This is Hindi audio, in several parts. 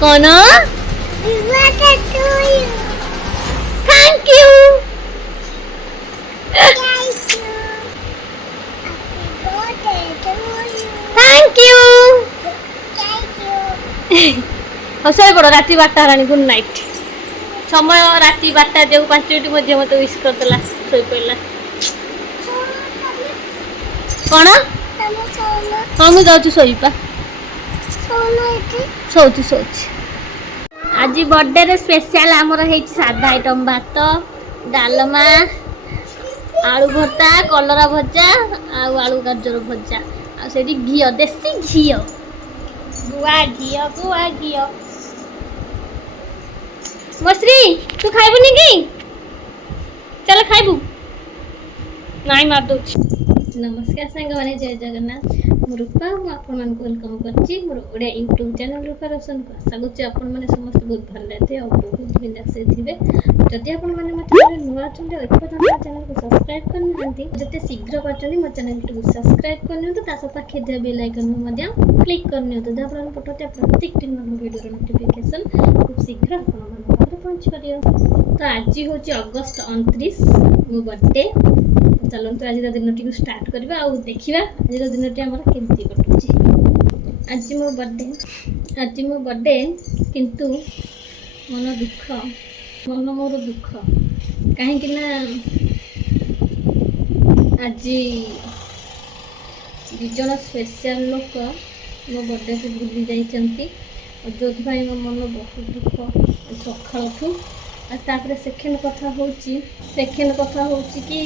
कौन? Thank you. Thank you. Showy पड़ राति 12 हेलानी। Good night. समय राति 12 जो 5 मिनट मध्य मत विश करदेला शोई पड़ा। कौन? हाँ मुझे जाऊँ शोइपा। शोची शोची। आज बर्थडे रे स्पेशल आमर है सादा आइटम भात डालमा आलू भर्ता कलरा भजा आलू गाजर भजा आ घी देसी घी गुआ घी मश्री तू खाइबुनी कि चल खाइबू नाई मार दो। नमस्कार सांग मैंने जय जगन्नाथ मु रूपा आपण वेलकम करछि मोर ओडिया यूट्यूब चैनल रूपा रोशन को आशा करछि आपण माने समस्त बहुत भल रहते और बहुत बिंदास थिबे। जदि आपण माने मते नुवा चंदे एपर्यंत चैनल को सब्सक्राइब करन हंती जते शीघ्र करछनी मो चैनल को सब्सक्राइब करनियो तो तासा पाखे दे बेल आइकन मध्य क्लिक करनियो तो जब आपण फोटोते प्रत्येक दिन वीडियो नोटिफिकेशन खूब शीघ्र आपण माने पाखे पहुंच करियो। तो आज होछि अगस्त 29 मो बर्थडे। चलते आज दिन टी स्टार्ट करवा आ देखा आज दिन टी आम केमती कटुची। आज मो बर्थडे किंतु मन दुख मन मोर दुख कहीं आज दुजन स्पेशल लोक मो बर्थडे को भूली जाइछंती जो मो मन बहुत दुख सकाळठू। तापर सेकेंड कथा होची कि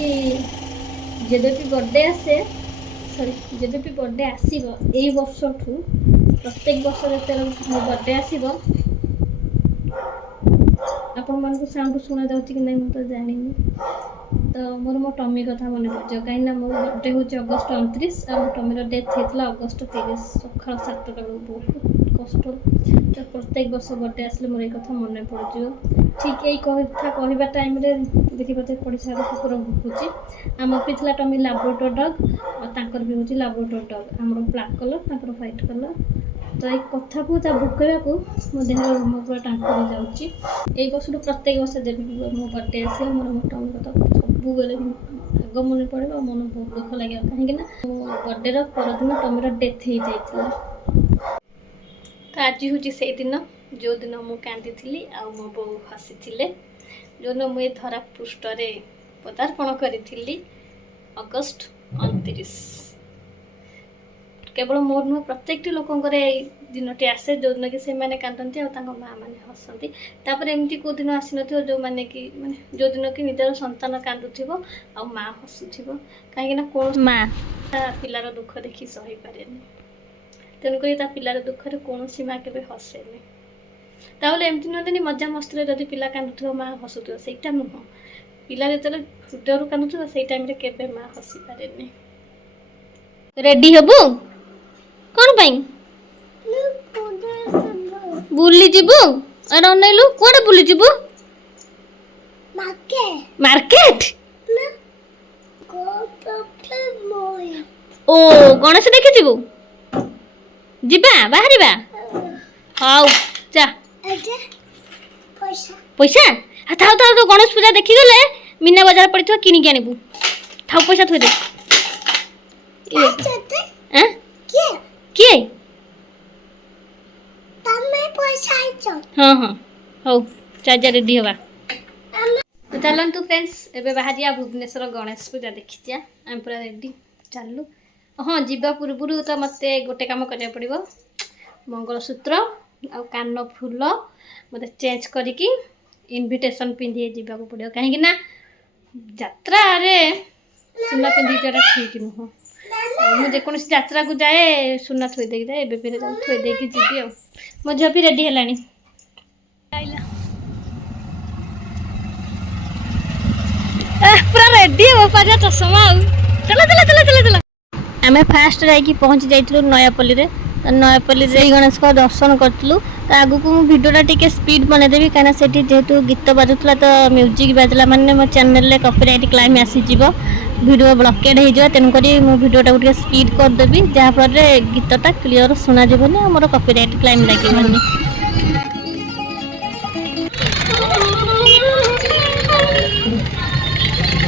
जब भी बर्थडे आसे जब भी बर्थडे आसीबो एई वर्षठू प्रत्येक वर्ष जते मो बर्थडे आसीबो आपण मन को साउंड सुना जाउची कि नै म तो जानिनी। तो मोर टमी कथा मन पड़ कहीं मो बर्थडे हूँ अगस्त 29 और टमीर डेथ होता अगस्त 30 सकाल 7टा बेलू बहुत कष्ट। तो प्रत्येक वर्ष बर्थडे आसले मोर कथा मन पड़ ठीक यही कथा कहवा टाइम देखी पाते पड़ोसा कुकुर भुकुची आम भी था टमी लाब्राडोर डग और भी हूँ लाब्राडोर डग आम ब्लैक कलर व्हाइट कलर। तो ये कथा को भुकवा को मो देह मो पूरा टांकुरी जाऊँगी। यही वर्ष प्रत्येक वर्ष जब मो बर्थडे आसे मोर टमी कथा सब बेले आग मन पड़े मन बहुत दुख लगे कहीं मो बर्थडे परदिन टमीर डेथ हो जाता। तो आज हूँ से दिन जो दिन मु कांदी आ मो बो हसी जो दिन मुझे धरा पृष्ठ पदार्पण करी अगस्त 29 केवल मोर नुह प्रत्येक लोकंर दिन टी आसे जो दिन कि से माने कांदती आ माँ मैंने हसती। तापर एमती को दिन आसी न जो मैंने कि माने जो दिन कि निजर संतान कांदुथिबो आ माँ हसुथिबो कहीं कौन माँ पिलार दुख देखी सही पारे तेणुक पिलार दुखरे कौन माँ के हसेनि। ताहले एमती नुहतनी मजा मस्ती जब पिला कांदुथिबो माँ हसुथिबो सेटा नुह पिला जो हृदय कांदुथिबो से टाइम रे केबे माँ हसी पारेनि। रेडी हबु कौन पाई बुली जीबु अरे अनैलु कोडे बुली जीबु मार्केट ओ गणेश देखि जीबु जीबा बाहरिबा हाउ जा पैसा थाउ थाउ तो गणेश पूजा देखि गले मीना बाजार पड़िथो किनि के आनिबु थाउ पैसा थोइ दे किए हाँ हाँ हौ चार्जर रेडी हवा। तो चलतु फ्रेंड्स एबे बाहरिया भुवनेश्वर गणेश पूजा देखी आम पूरा रेडी चलू। हाँ जीवा पूर्व तो मत गोटे कम करा पड़ो मंगलसूत्र आ कान फूल मत चेंज करिकी इनविटेशन पिंधि जावाक पड़ो कहीं जात्रा सुना पिंधि जाटा ठीक नुह मुझे जेकोसी यात्रा को जाए सुना थोई देकी जाए एबे फिर थोई देकी जीवी आ मो झी भी रेडी है पूरा रेडी हो पाजा चश्मा चलो चलो चलो चलो चलो आम फास्ट जाकि पहुँची जाइलु नयापल्ली रे नयापल्ली श्री गणेश को दर्शन करूँ। तो आगु को भिडियोटा टी स्पीड बनईदेवी कहीं से जेहेतु गीत बाजुला तो म्यूजिक बाजला माने मो चैनल कॉपीराइट क्लेम आसीज वीडियो ब्लॉकेड हो तेणुक भिडियोटा टे स्पीड करदेवी जहाँफल गीतटा क्लीयर शुणाजनी मोर कॉपीराइट क्लेम लगे।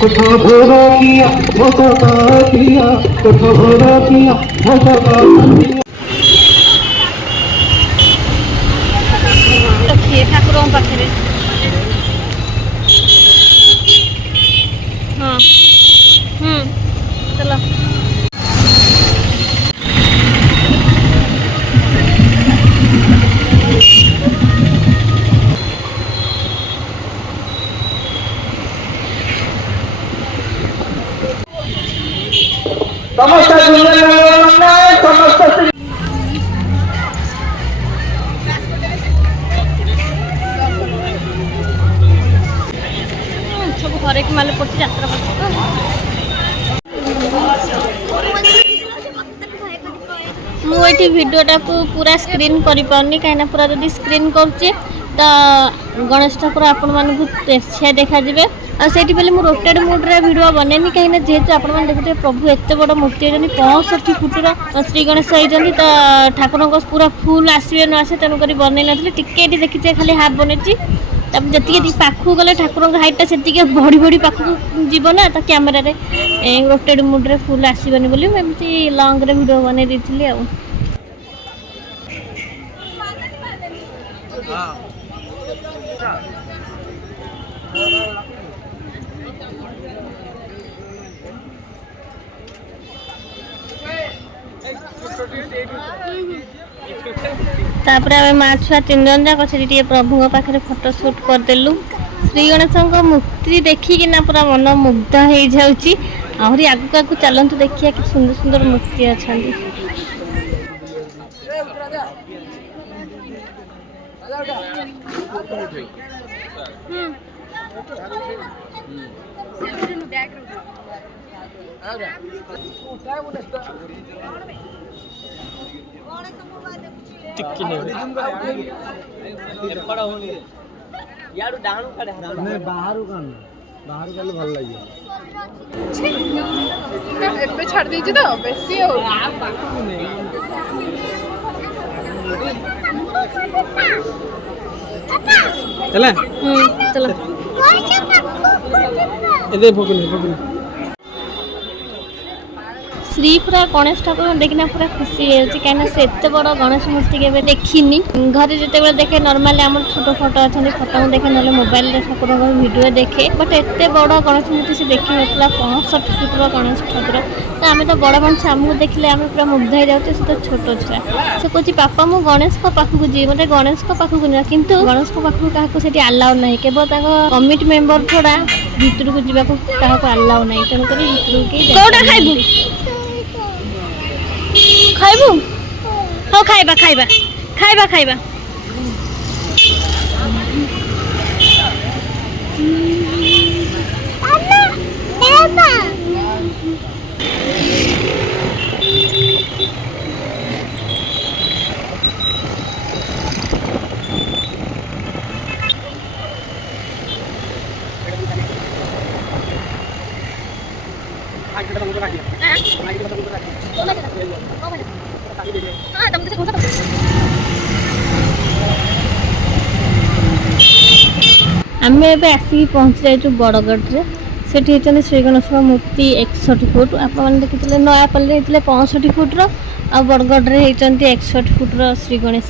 कथा भोरा किया भोगा किया कथा भोरा किया भोगा ठाकुर पाखे हाँ चलो सब घरे कि माल पड़ती यात्रा मुझे भिडियोटा को पूरा स्क्रीन कर पानी कहीं पूरा जब स्क्रीन करुचे तो गणेश ठाकुर आपण मानक से देखा जाए आठ पे मुझे रोटेड मोड्रे भिडियो बनैनी कहीं जेहेतु आपने देखते प्रभु एत बड़ मूर्ति होती 65 फुटर श्री गणेश होती तो ठाकुर पूरा फुल आसवे न आसे तेणुक बनई नी टिके देखी खाली हाफ बनई जी पाखक गले ठाकुर हाइटा से बढ़ी बढ़ी पाखक जीव ना तो कैमेरा रोटेड मोड्रे फुल आसबनी बोली एमती लंग भिडियो बनई देती आ तापर आम माँ छुआ 3 जन जाक से प्रभु पाखे फोटो शूट करदेलु श्री गणेश मूर्ति देखिकिना पूरा मन मुग्ध हो जाऊँगी आहरी आगू आगू चलतु देखिए कि सुंदर सुंदर मूर्ति अच्छा छाड़ दीजिए तो बेसी हो चला चलो एदे भोगने भोगने श्री पूरा गणेश ठाकुर देखना पूरा खुशी होती कहीं से एत बड़ गणेश मूर्ति के देखनी घरे जिते देखे नॉर्मली आम छोट फोटो अच्छा फोटो में देखे ना मोबाइल ठाकुर वीडियो देखे बट एत बड़ गणेश मूर्ति से देखी ना 65 फुटर गणेश ठाकुर तो आम तो बड़ मनुष्य आमको देखले आम पूरा मुग्ध हो जाऊँ से तो छोट छुआ से कहे पापा मु गणेश पाखक जी मत गणेश पाखक ना कि गणेश पाखक क्या आलाउ ना केवल कमिटी मेम्बर छड़ा भितर को जावाक क्या आलाउ ना तेणुक भितर खाइबू खाइबू हाँ खाइबा खाइबा खाइबा खाइबा आम एवं आसिक पहुँची जाइए बड़गढ़ से श्री गणेश मूर्ति 61 फुट आपने देखते नयापल्ली होते 65 फुट्र आ बड़गढ़ होती 61 फुट्र श्री गणेश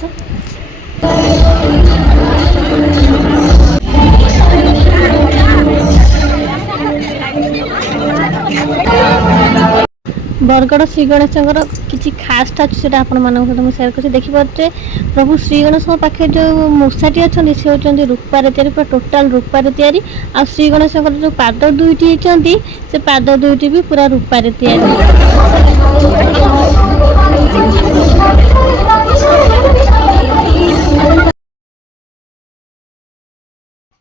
बरगढ़ श्री गणेश किसी खास टाच से मुझे सेयार कर देखिए प्रभु श्री गणेश पाखे जो मूर्ति अच्छा सी होती रूपार या पूरा टोटाल रूपार या श्री गणेश जो पाद दुईटी होती से पाद दुईटी भी पूरा रूपार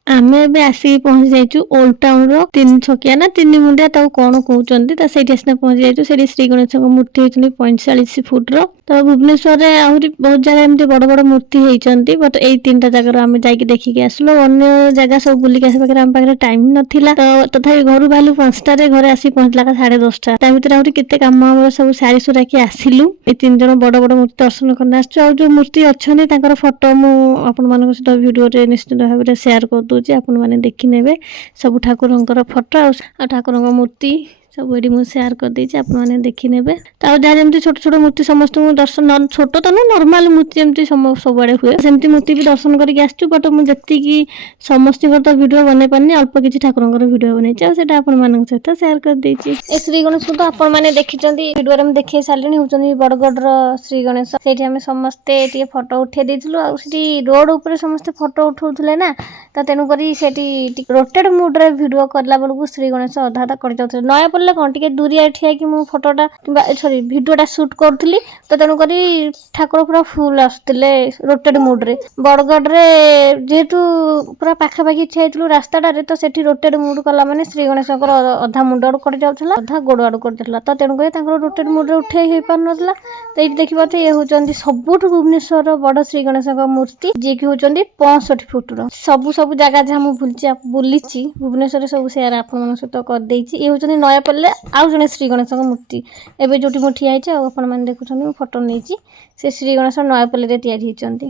ଆମେ ଏବେ ଆସିକି ପହଞ୍ଚି ଯାଇଛୁ ଓଲ୍ଡ ଟାଉନର 3 ଛକିଆ ନା 3 ମୁଣ୍ଡିଆ ତାକୁ କଣ କହୁଛନ୍ତି ତ ସେଇଠି ଆସିନା ପହଞ୍ଚି ଯାଇଛୁ। ସେଠି ଶ୍ରୀ ଗଣେଶଙ୍କ ମୂର୍ତ୍ତି ହେଇଛନ୍ତି 45 ଫୁଟର। ତ ଭୁବନେଶ୍ୱରରେ ଆହୁରି ବହୁତ ଜାଗା ଏମିତି ବଡ ବଡ ମୂର୍ତ୍ତି ହେଇଛନ୍ତି ବଟ ଏଇ 3ଟା ଜାଗାରୁ ଆମେ ଯାଇକି ଦେଖିକି ଆସିଲୁ। ଅନ୍ୟ ଜାଗା ସବୁ ବୁଲିକି ଆସିବା ପାଖରେ ଆମ ପାଖରେ ଟାଇମ ନଥିଲା ତ ତଥାପି ଘରୁ ବାହାରିଲୁ 5ଟାରେ ଘରେ ଆସିକି ପହଞ୍ଚିଲା 10:30। ତା ଭିତରେ ଆହୁରି କେତେ କାମ ଆମର ସବୁ ସାରି ସୁରାକି ଆସିଲୁ। ଏଇ 3 ଜଣ ବଡ ବଡ ମୂର୍ତ୍ତି ଦର୍ଶନ କରି ଆସିଛୁ। ଆଉ ଯୋଉ ମୂର୍ତ୍ତି ଅଛନ୍ତି ତାଙ୍କର ଫଟୋ ମୁଁ ଆପଣମାନଙ୍କ ସହିତ ଭିଡିଓରେ ନିଶ୍ଚିତ ଭାବରେ ସେୟାର କରିଦଉଛି, ଆପଣମାନେ ଦେଖିନେବେ। ସବୁ ଠାକୁରଙ୍କର ଫଟୋ ଆଉ ଠାକୁରଙ୍କ ମୂର୍ତ୍ତି ସବୁ ଏଠି ମୁଁ ସେୟାର କରିଦେଇଛି, ଆପଣମାନେ ଦେଖିନେବେ। ତ ଆଉ ଯାହା ଯେମିତି ଛୋଟ ଛୋଟ ମୂର୍ତ୍ତି ସମସ୍ତଙ୍କୁ ଦର୍ଶନ, ଛୋଟ ତ ନୁହଁ ନର୍ମାଲ ମୂର୍ତ୍ତି ଯେମିତି ସବୁଆଡେ ହୁଏ ସେମିତି ମୂର୍ତ୍ତି ବି ଦର୍ଶନ କରିକି ଆସିଛୁ। ବଟ ମୁଁ ଯେତିକି ସମସ୍ତଙ୍କର ତ ଭିଡିଓ ବନେଇ ପାରିନି, ଅଳ୍ପ କିଛି ଠାକୁରଙ୍କର ଭିଡିଓ ବନେଇଛି ଆଉ ସେଟା ଆପଣମାନଙ୍କ ସହିତ ସେୟାର କରିଦେଇଛି। ଏ ଶ୍ରୀ ଗଣେଶଙ୍କୁ ତ ଆପଣମାନେ ଦେଖିଛନ୍ତି, ଭିଡିଓରେ ମୁଁ ଦେଖେଇ ସାରିଲିଣି, ହଉଛନ୍ତି ବଡଗଡର ଶ୍ରୀ ଗଣେଶ। ସେଇଠି ଆମେ ସମସ୍ତେ ଟିକେ ଫଟୋ ଉଠେଇ ଦେଇଥିଲୁ। ଆଉ ସେଠି ରୋଡ ଉପରେ ସମସ୍ତେ ଫଟୋ ଉଠଉଥିଲେ ନା, ତ ତେଣୁକରି ସେଠି ରୋଟେଡ ମୁଡରେ ଭିଡିଓ କରିଲା ବେଳକୁ ଶ୍ରୀ ଗଣେଶ ଅଧା ଅଧା କରି ଯାଉଥିଲେ। ନୟାପଲ୍ଲୀରେ କଣ ଟିକେ ଦୁରିଆ ଠିଆଇକି ମୁଁ ଫଟୋଟା କିମ୍ବା ସରି ଭିଡିଓଟା ସୁଟ୍ କରୁଥିଲି, ତ ତେଣୁକରି ଠାକୁର ପୁରା ଫୁଲ ଆସୁଥିଲେ ରୋଟେଡ ମୁଡରେ। ବଡଗଡରେ ଯେହେତୁ ପୁରା ପାଖାପାଖି ଠିଆ ହେଇଥିଲୁ ରାସ୍ତାଟାରେ, ତ ସେଠି ରୋଟେଡ ମୁଡ କଲା ମାନେ ଶ୍ରୀ ଗଣେଶଙ୍କର ଅଧା ମୁଣ୍ଡ ଆଡୁ କଟି ଯାଉଥିଲା, ଅଧା ଗୋଡ ଆଡୁ କଟିଯାଉଥିଲା। ତ ତେଣୁକରି ତାଙ୍କର ରୋଟେଡ ମୁଡରେ ଉଠେଇ ହେଇପାରୁନଥିଲା। ତ ଏଇଠି ଦେଖିପାରୁଥିବେ ଇଏ ହଉଛନ୍ତି ସବୁଠୁ ଭୁବନେଶ୍ୱରର ବଡ ଶ୍ରୀ ଗଣେଶଙ୍କ ମୂର୍ତ୍ତି, ଯିଏକି ହଉଛନ୍ତି 65 ଫୁଟର। ସବୁ ଜାଗା ଯାହା ମୁଁ ବୁଲିଛି ଭୁବନେଶ୍ୱରରେ ସବୁ ସେୟାର ଆପଣମାନଙ୍କ ସହିତ କରିଦେଇଛି। ଇଏ ହଉଛନ୍ତି ନୟାପଲ୍ଲୀରେ ଆଉ ଜଣେ ଶ୍ରୀ ଗଣେଶଙ୍କ ମୂର୍ତ୍ତି। ଏବେ ଯୋଉଠି ମୁଁ ଠିଆ ହେଇଛି ଆଉ ଆପଣମାନେ ଦେଖୁଛନ୍ତି ମୁଁ ଫଟୋ ନେଇଛି, ସେ ଶ୍ରୀ ଗଣେଶ ନୟାପଲ୍ଲୀରେ ତିଆରି ହେଇଛନ୍ତି।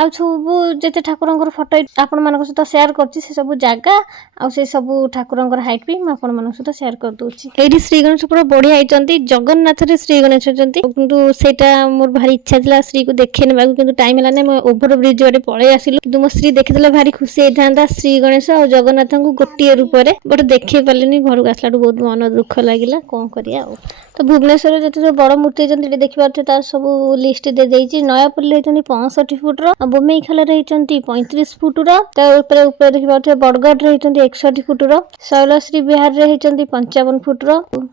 ଆଉ ସବୁ ଯେତେ ଠାକୁରଙ୍କର ଫଟୋ ଆପଣମାନଙ୍କ ସହିତ ସେୟାର କରୁଛି, ସେ ସବୁ ଜାଗା ଆଉ ସେ ସବୁ ଠାକୁରଙ୍କର ହାଇଟ୍ ବି ମୁଁ ଆପଣମାନଙ୍କ ସହିତ ସେୟାର କରିଦଉଛି। ଏଇଠି ଶ୍ରୀ ଗଣେଶ ପୁରା ବଢିଆ ହେଇଛନ୍ତି, ଜଗନ୍ନାଥରେ ଶ୍ରୀ ଗଣେଶ ଅଛନ୍ତି। କିନ୍ତୁ ସେଇଟା ମୋର ଭାରି ଇଚ୍ଛା ଥିଲା ଶ୍ରୀକୁ ଦେଖେଇ ନେବାକୁ, କିନ୍ତୁ ଟାଇମ ହେଲାନି। ମୁଁ ଓଭର ବ୍ରିଜ ବାଟେ ପଳେଇ ଆସିଲୁ, କିନ୍ତୁ ମୋ ଶ୍ରୀ ଦେଖିଦେଲେ ଭାରି ଖୁସି ହେଇଥାନ୍ତା ଶ୍ରୀ ଗଣେଶ ଆଉ ଜଗନ୍ନାଥଙ୍କୁ ଗୋଟିଏ ରୂପରେ, ବଟ ଦେଖେଇ ପାରିଲିନି। ଘରକୁ ଆସିଲାଠୁ ବହୁତ ମନ ଦୁଃଖ ଲାଗିଲା, କଣ କରିବା ଆଉ। ତ ଭୁବନେଶ୍ୱରରେ ଯେତେ ସବୁ ବଡ ମୂର୍ତ୍ତି ହେଇଛନ୍ତି ଏଠି ଦେଖିପାରୁଥିବେ, ତାର ସବୁ ଲିଷ୍ଟ ଦେଇଦେଇଛି। ନୟାପଲ୍ଲୀ ହେଇଛନ୍ତି 65 ଫୁଟର, ଆଉ ବୋମେଇଖାଲରେ ହେଇଛନ୍ତି 35 ଫୁଟର, ତା ଉପରେ ଦେଖିପାରୁଥିବେ ବଡଗଡରେ ହେଇଛନ୍ତି 61 ଫୁଟର, ଶୈଳଶ୍ରୀ ବିହାରରେ ହେଇଛନ୍ତି 55 ଫୁଟର,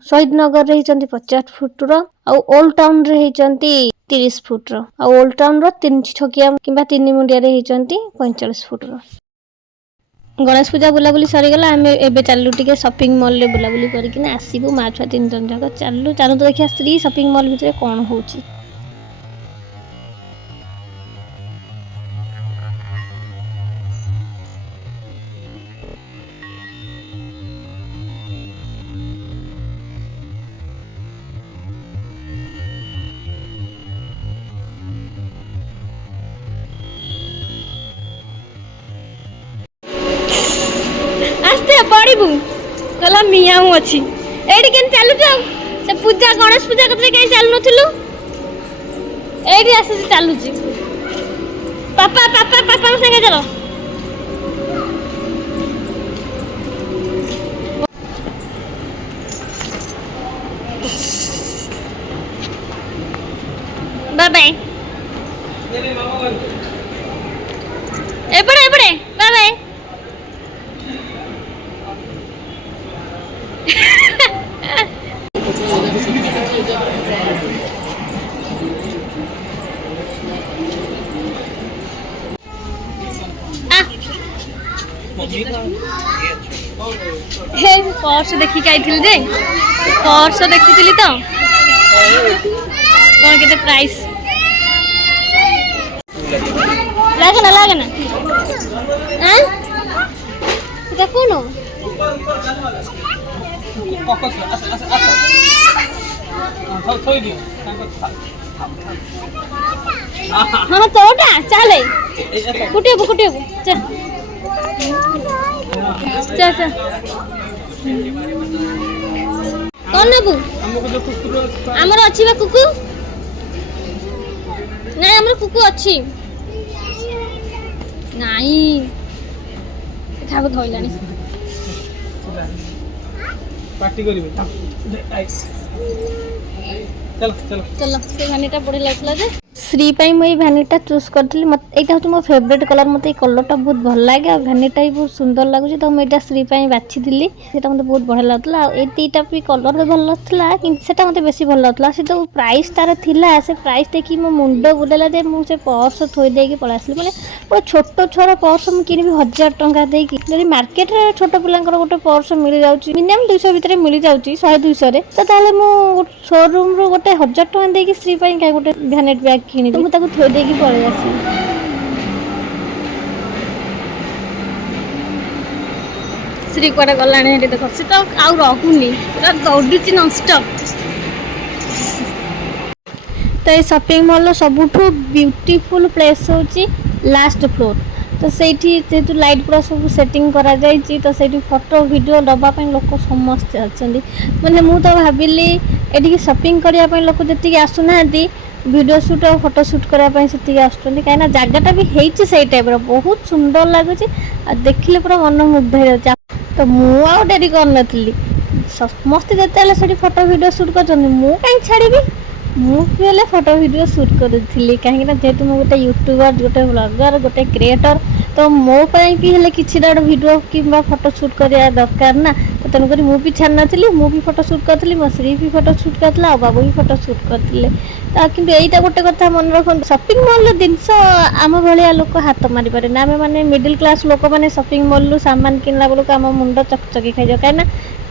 ଶହୀଦ ନଗରରେ ହେଇଛନ୍ତି 50 ଫୁଟର, ଆଉ ଓଲ୍ଡ ଟାଉନରେ ହେଇଛନ୍ତି 30 ଫୁଟର, ଆଉ ଓଲ୍ଡ ଟାଉନର 3 ଛକିଆ କିମ୍ବା 3 ମୁଣ୍ଡିଆରେ ହେଇଛନ୍ତି 45 ଫୁଟର। ଗଣେଶ ପୂଜା ବୁଲାବୁଲି ସରିଗଲା, ଆମେ ଏବେ ଚାଲୁ ଟିକେ ସପିଂ ମଲରେ ବୁଲାବୁଲି କରିକିନା ଆସିବୁ। ମା ଛୁଆ 3 ଜଣ ଯାକ ଚାଲନ୍ତୁ ଦେଖିବା ଶ୍ରୀ ସପିଂ ମଲ ଭିତରେ କଣ ହଉଛି। ଆସ୍ତେ ପଡ଼ିବୁ କହିଲା ମିଆଁ ଅଛି। ଏଇଠି କେମିତି ଚାଲୁଛୁ? ଆଉ ସେ ପୂଜା ଗଣେଶ ପୂଜା କତିରେ କାହିଁ ଚାଲୁନଥିଲୁ? ଏଇଠି ଆସିଛି ଚାଲୁଛି। ପାପାଙ୍କ ସାଙ୍ଗେ ଚାଲ। ବାଏ ଏପଟେ ବାଏ। हे पर्स देखिक आइथिली जे पर्स देखुଥିଲି ତ कौन केते प्राइस लागना हैं देखुनो हाँ तोटा चले कुटिबु चल चल कौन नबु आमर अच्छी बा कुकु नहीं आमर कुकु अच्छी नहीं खाबो धइलानी पार्टी करिवे चलो चलो चलो से घानीटा बड़ी लागला जे श्री पाई मुझे भैनिटा चूज करी मत यहाँ हूँ मो फेवरेट कलर मत कलरटा बहुत भल लगे भैनिटा भी बहुत सुंदर लगुच तो मुझे श्री पाई बाछी से मत बहुत बढ़िया लगुला ये भी कलर भल था कि मतलब बेसी भल लगुला से जो प्राइस तार थिला से प्राइस देखिए मो मुंड बुलेला जे मुझे पर्स थोदे पलि आसली मैंने गोटे छोट छुआर पर्स मुझे किनिबी 1000 टंका देकी जब मार्केट रे छोट पिलांकर गोटे पर्स मिल जाऊँगी मिनिमम 200 भितर मिल जाऊँगी 100-200 रे तो ताले मु शोरूम रू गोटे 1000 टंका देकी श्री पाई क्या गोटे भैनेट बैग किनिबी मुझे थोदे पलि आसली श्री कुआडे गलानी देख सी तो आउ रहुनी पूरा दौड़ी ननस्टप तो ये शॉपिंग मॉल सबुठ ब्यूटीफुल प्लेस होची लास्ट फ्लोर तो सेठी जेतु लाइट पूरा सब सेटिंग करा जायछि तो सेठी फोटो वीडियो दबा पई लोक समस्त अछंदी माने मु तो भाबिली एठी शॉपिंग करिया पई लोक जति आसु नांती वीडियो शूट और फोटो शूट करिया पई सेति आछंदी काइना जागाटा भी हेछि सेई टाइप रो बहुत सुंदर लागुछि आ देखिले पूरा मन मुग्ध हो जाय तो मु आ डेरी कर नथली समस्त जते सेठी फोटो वीडियो शूट करछंदी मु काई छाड़ीबी मुझे फोटो वीडियो शूट करी कहीं जेहेतु मुझे गोटे यूट्यूबर गोटे ब्लॉगर गोटे क्रिएटर तो मोपाई भी हेल्ले कि वीडियो कि फोटो शूट करा दरकार ना तो तेणुक मुझे छाड़ नी मुझे फोटो शूट करी मो श्री भी फोटो शूट करता बाबू भी फोटो शूट करते कि यहीटा गोटे कथा मन रख शॉपिंग मॉल जिनस आम भाया लोक हाथ मारी पारे ना आम मैंने मिडिल क्लास लोक मैंने शॉपिंग मॉल सामान किनला बेलू आम मुंड चकचकी खाई कहीं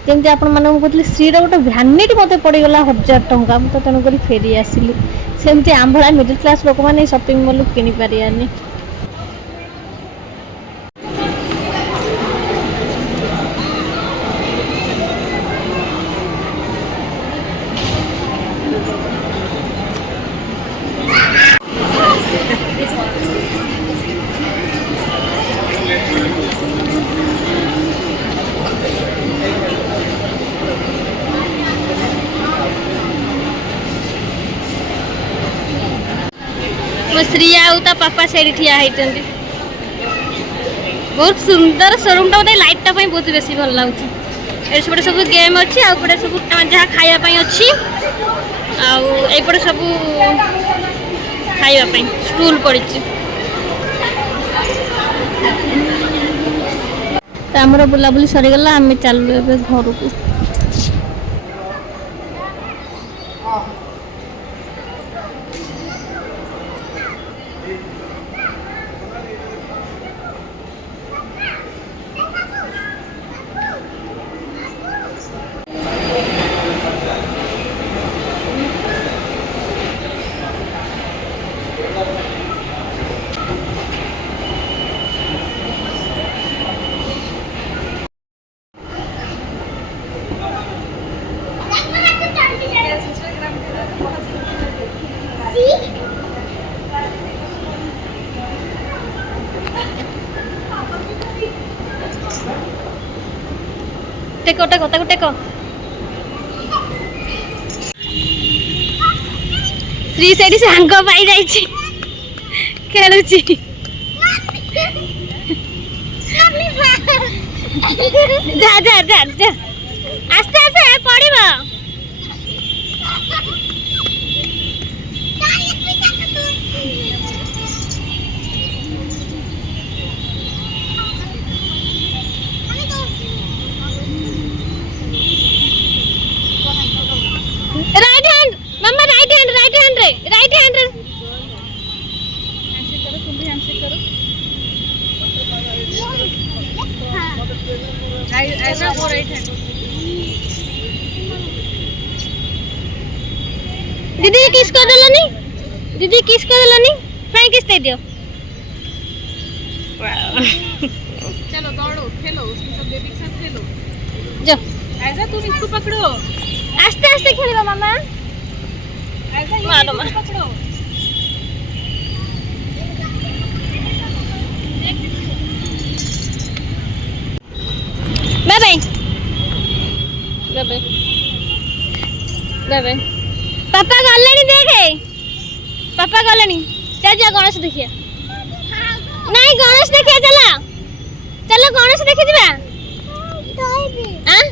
जमी आपण मानक कहते श्री गोटे भ्यानिटी मत पड़गला 1000 टंका तो तेणुक फेरी आसली सेमती आम भाया मिडिल क्लास लोक मैंने शॉपिंग मॉल किनी पारियानी श्री आउ ता पापा से ठिया होती बहुत सुंदर शोरूम टा लाइट टा बहुत बेसी भल लगे सब सब गेम अच्छी आउपटे सब जहाँ खायापी अच्छी आउपटे सब खायापी स्टूल पड़ी आमर बुलाबुली सरीगला आम चलू ए घर को टेको टेको टेको टेको श्री से सांग पाई जाइछि खेलुछि जा जा जा जा आस्ते आस्ते पड़िबो राइट हैंड मम्मा राइट हैंड रे राइट हैंड रे हैंडशेक करो तुम भी हैंडशेक करो ऐसा वो राइट हैंड दीदी किस कर देलनी दीदी किस कर देलनी फ्राई किस दे दियो चलो दौड़ो खेलो उसके साथ बेबी के साथ खेलो जा ऐसा तुम इसको पकड़ो आस्ते आस्ते खेलिबा मामा ऐसा मारो मारो पकड़ो bye bye bye bye bye bye पापा गलेनी देखे पापा गलेनी चल जा गणेश देखिया नहीं गणेश देखिया चला चलो गणेश देखि दिबा हां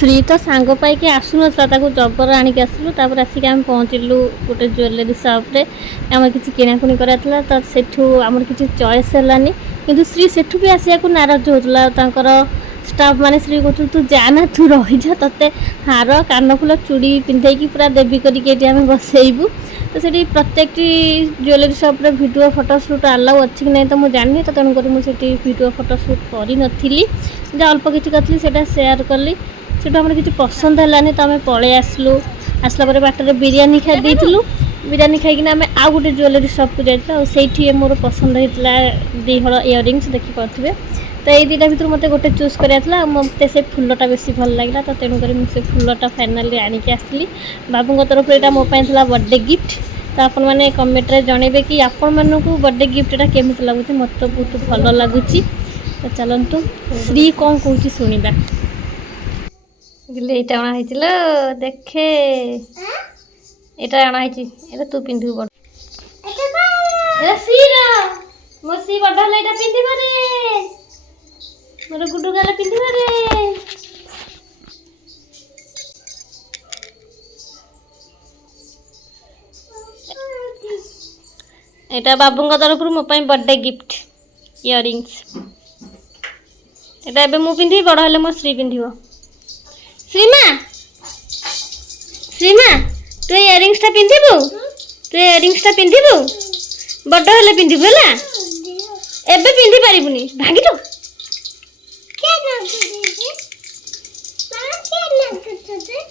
ଶ୍ରୀ ତ ସାଙ୍ଗ ପାଇକି ଆସୁନଥିଲା, ତାକୁ ଜବର ଆଣିକି ଆସିଲୁ। ତାପରେ ଆସିକି ଆମେ ପହଞ୍ଚିଲୁ ଗୋଟେ ଜୁଏଲାରୀ ସପ୍ରେ। ଆମର କିଛି କିଣାକୁଣି କରାଥିଲା, ତ ସେଠୁ ଆମର କିଛି ଚଏସ୍ ହେଲାନି। କିନ୍ତୁ ଶ୍ରୀ ସେଠୁ ବି ଆସିବାକୁ ନାରାଜ ହେଉଥିଲା। ତାଙ୍କର ଷ୍ଟାଫ୍ ମାନେ ଶ୍ରୀ କହୁଥିଲେ ତୁ ଯା ନା, ତୁ ରହିଯା, ତୋତେ ହାର କାନଫୁଲ ଚୁଡ଼ି ପିନ୍ଧେଇକି ପୁରା ଦେବୀ କରିକି ଏଠି ଆମେ ବସେଇବୁ। ତ ସେଠି ପ୍ରତ୍ୟେକଟି ଜୁଏଲାରୀ ସପ୍ରେ ଭିଡ଼ିଓ ଫଟୋ ସୁଟ୍ ଆଲାଉ ଅଛି କି ନାହିଁ ତ ମୁଁ ଜାଣିନି। ତ ତେଣୁକରି ମୁଁ ସେଠି ଭିଡ଼ିଓ ଫଟୋ ସୁଟ୍ କରିନଥିଲି, ଯାହା ଅଳ୍ପ କିଛି କରିଥିଲି ସେଇଟା ସେୟାର କଲି। ସେଠୁ ଆମର କିଛି ପସନ୍ଦ ହେଲାନି ତ ଆମେ ପଳେଇ ଆସିଲୁ। ଆସିଲା ପରେ ବାଟରେ ବିରିୟାନୀ ଖାଇ ଦେଇଥିଲୁ। ବିରିୟାନୀ ଖାଇକିନା ଆମେ ଆଉ ଗୋଟେ ଜୁଏଲାରୀ ସପ୍କୁ ଯାଇଥିଲୁ। ଆଉ ସେଇଠି ମୋର ପସନ୍ଦ ହେଇଥିଲା 2 ହଳ ଇୟରିଙ୍ଗସ୍ ଦେଖିପାରୁଥିବେ। ତ ଏଇ ଦୁଇଟା ଭିତରୁ ମୋତେ ଗୋଟେ ଚୁଜ୍ କରିବାର ଥିଲା। ଆଉ ମୋତେ ସେ ଫୁଲଟା ବେଶୀ ଭଲ ଲାଗିଲା, ତ ତେଣୁକରି ମୁଁ ସେ ଫୁଲଟା ଫାଇନାଲି ଆଣିକି ଆସିଲି। ବାବୁଙ୍କ ତରଫରୁ ଏଇଟା ମୋ ପାଇଁ ଥିଲା ବର୍ଥଡ଼େ ଗିଫ୍ଟ। ତ ଆପଣମାନେ କମେଣ୍ଟରେ ଜଣାଇବେ କି ଆପଣମାନଙ୍କୁ ବର୍ଥଡ଼େ ଗିଫ୍ଟଟା କେମିତି ଲାଗୁଛି। ମୋତେ ତ ବହୁତ ଭଲ ଲାଗୁଛି। ତ ଚାଲନ୍ତୁ ଶ୍ରୀ କ'ଣ କହୁଛି ଶୁଣିବା। ଏଇଟା ଅଣା ହେଇছিল, ଦେଖେ ଏଇଟା ଅଣା ହେଇଛି, ଏଇଟା ତୁ ପିନ୍ଧିବୁ ବଡ଼। ଏଇଟା ଶ୍ରୀର, ମୋ ଶ୍ରୀ ବଡ଼ ହେଲେ ଏଇଟା ପିନ୍ଧିବରେ, ମୋର ଗୁଡୁ ଗାଲା ପିନ୍ଧିବରେ। ଏଇଟା ବାବୁଙ୍କ ତରଫରୁ ମୋ ପାଇଁ ବର୍ଥଡେ ଗିଫ୍ଟ ଇୟରିଙ୍ଗସ୍। ଏଇଟା ଏବେ ମୁଁ ପିନ୍ଧିବି, ବଡ଼ ହେଲେ ମୋ ଶ୍ରୀ ପିନ୍ଧିବ। ଶ୍ରୀମା, ଶ୍ରୀମା ତୁ ଏ ଇୟରିଙ୍ଗସଟା ପିନ୍ଧିବୁ, ତୁ ଏ ଇୟରିଙ୍ଗସଟା ପିନ୍ଧିବୁ, ବଡ଼ ହେଲେ ପିନ୍ଧିବୁ ହେଲା। ଏବେ ପିନ୍ଧି ପାରିବୁନି, ଭାଙ୍ଗିଛୁ।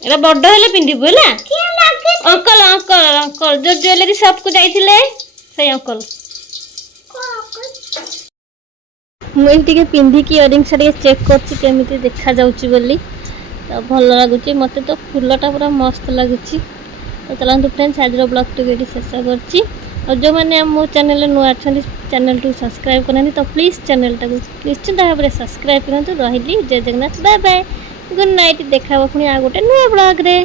ଏଇଟା ବଡ଼ ହେଲେ ପିନ୍ଧିବୁ ହେଲା। ଅଙ୍କଲ ଅଙ୍କଲ ଅଙ୍କଲ ଯୋଉ ଜୁଏଲାରୀ ସପ୍କୁ ଯାଇଥିଲେ ସେଇ ଅଙ୍କଲ। ମୁଁ ଏଠି ଟିକେ ପିନ୍ଧିକି ଇୟରିଙ୍ଗସଟା ଟିକେ ଚେକ୍ କରୁଛି କେମିତି ଦେଖାଯାଉଛି ବୋଲି। ତ ଭଲ ଲାଗୁଛି ମୋତେ, ତ ଫୁଲଟା ପୁରା ମସ୍ତ ଲାଗୁଛି। ତ ଚାଲନ୍ତୁ ଫ୍ରେଣ୍ଡସ୍, ଆଜିର ବ୍ଲଗ୍ଟିକୁ ଏଠି ଶେଷ କରୁଛି। ଆଉ ଯେଉଁମାନେ ମୋ ଚ୍ୟାନେଲରେ ନୂଆ ଅଛନ୍ତି ଚ୍ୟାନେଲଟିକୁ ସବସ୍କ୍ରାଇବ୍ କରିନାହାନ୍ତି ତ ପ୍ଲିଜ୍ ଚ୍ୟାନେଲଟାକୁ ନିଶ୍ଚିନ୍ତ ଭାବରେ ସବସ୍କ୍ରାଇବ୍ କରନ୍ତୁ। ରହିଲି, ଜୟ Jagannath, bye bye, good night. ଦେଖା ହେବ ପୁଣି ଆଉ ଗୋଟେ ନୂଆ ବ୍ଲଗ୍ରେ।